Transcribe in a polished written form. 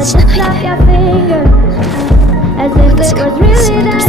just snap your fingers, as if it was really that